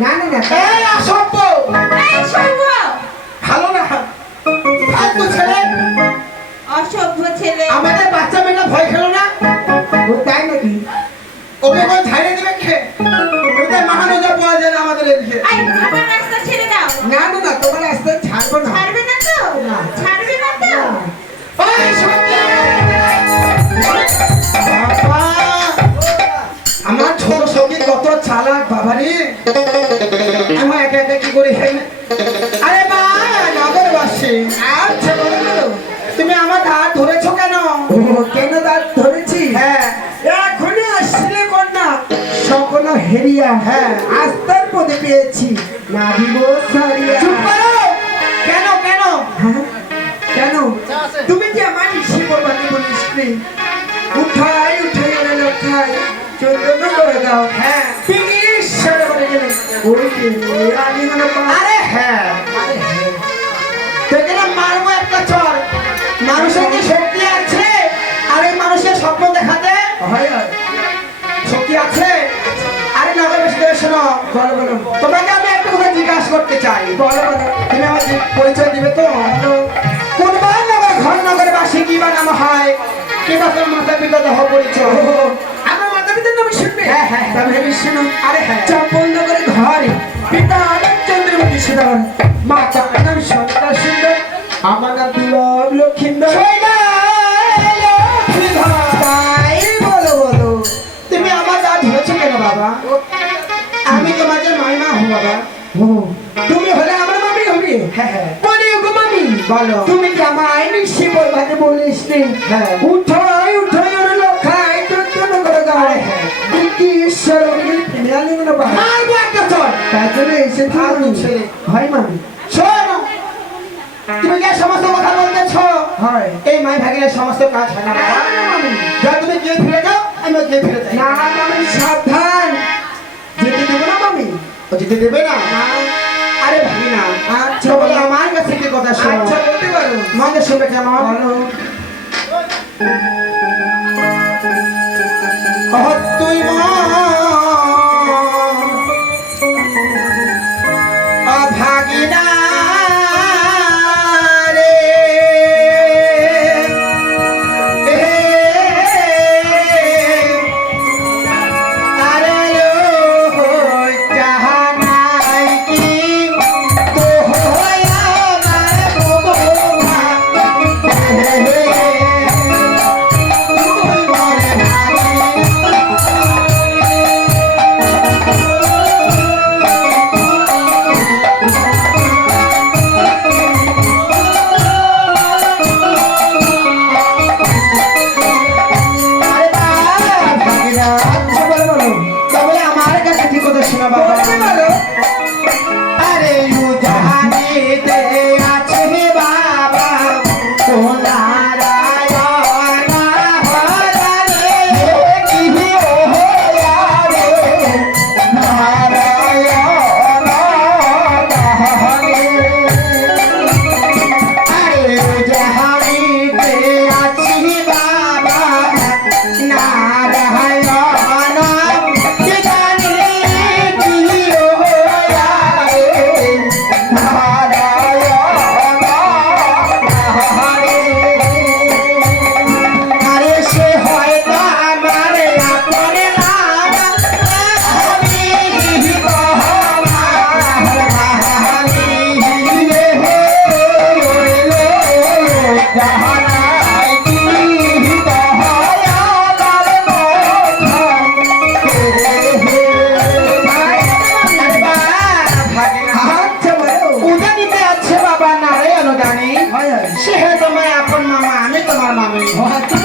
না না না এই অসভ্য ভালো না ফালতু ছেলে অসভ্য ছেলে। আমাদের বাচ্চা মেয়েটা ভয় খেলো না ও তাই নাকি? ওকে কোন ছাইড়ে দিবে খে ওটা মহানজা পাওয়া যায় না আমাদের এদিকে আই আমার রাস্তা ছেড়ে দাও। না না না তোমার রাস্তা ছাড়বো না। ছাড়বে না তো? না। ছাড়বে না তো? ওই সত্যি বাবা আমার ছোট সঙ্গী কত চালাক বাবারে আমার একা একা কি করে আরে মা নগরবাসী আচ্ছা বলো। তুমি আমার হাত ধরেছো কেন ও কেন দাঁত ধরেছি? হ্যাঁ এখনই আসলে কন্যা সকল হেরিয়া হ্যাঁ। আস্তার পদে পেয়েছি না দিব সারিয়া। চুপ করো কেন কেন হ্যাঁ? কেন তুমি যে আমার শিবর বাকি বলিস নি উঠাই উঠাই এনে লক্ষাই চন্দ্র করে দাও। হ্যাঁ পিগিস সারা করে গেলে ওই যে রানী মানে আরে হ্যাঁ দেখে না মারবো একটা চর মানুষের কি শক্তি আছে আরে মানুষের স্বপ্ন দেখাতে হয় হয় শক্তি আছে আরে নগরবাসী শোনো বলো বলো তোমাকে আমি একটা কথা জিজ্ঞাসা করতে চাই বলো বলো তুমি আমার পরিচয় দিবে তো কোন নগর ঘর নগরবাসী কি বা নাম হয় কিংবা তোমার মাতা পিতা দেহ পরিচয় আমার মাতা পিতার নাম শুনবে? হ্যাঁ, হ্যাঁ। তবে হেবি শোনো। আরে হ্যাঁ চম্পলনগরের ঘরে পিতা অনেক চন্দ্রমতি সুন্দর, মাতা নাম সন্তা সুন্দর, আমার নাম দুলভ লক্ষিন্দর। তাই বলো বলো তুমি আমার দা ধরেছো কেন বাবা আমি তোমাকে মাইমা হো বাবা ও, তুমি হলে আমার মামি হবে। হ্যাঁ হ্যাঁ বলি গো মামি বলো তুমি কি আমায় মিশি বলবাকে বলিস নি? হ্যাঁ। উঠাই উঠাই ওর লক্ষাই চন্দ্র করে দাও। হ্যাঁ। কি ঈশ্বর ওকে প্রেমিয়ালি মনে বাবা মারবো একটা চর তাই জন্য এসে ফালতু ছেলে। হয় মামি শোনো তুমি যে সমস্ত কথা বলতেছ হয় এই মাই ভাগিনের সমস্ত কাজ হয় না বাবা যা তুমি গিয়ে ফিরে যাও আমি গিয়ে ফিরে যাই না মামি সাবধান যেতে দেবো না মামি ও যেতে দেবে না আরে ভাগি না আচ্ছা বলে আমার কাছে কি কথা শোনো আচ্ছা বলতে পারো মনে শুনবে কেন বলো তুই ভাগিনা রে আরে লো জাহানাই কি তো হয় আমার বৌমা আরে বাবা ভাগিনা আচ্ছা বলো বলো তবে আমার কাছে কি কথা শোনা বাবা বলতে পারো আরে ইউ জাহানিতে আছে বাবা ও নারায়ণ হরে কি ও রে নারায়ণ হরে আরে জাহানিতে আছে বাবা নারায়ণ কি জানি কি ও আরে সে হয়তো আমার আপনে নানা আমি জাহানাই কি আচ্ছা বলো উদানিতে আছে বাবা নারায়ণ গানি হয় হয় সে তোমার আপন মামা আমি তোমার মামি আচ্ছা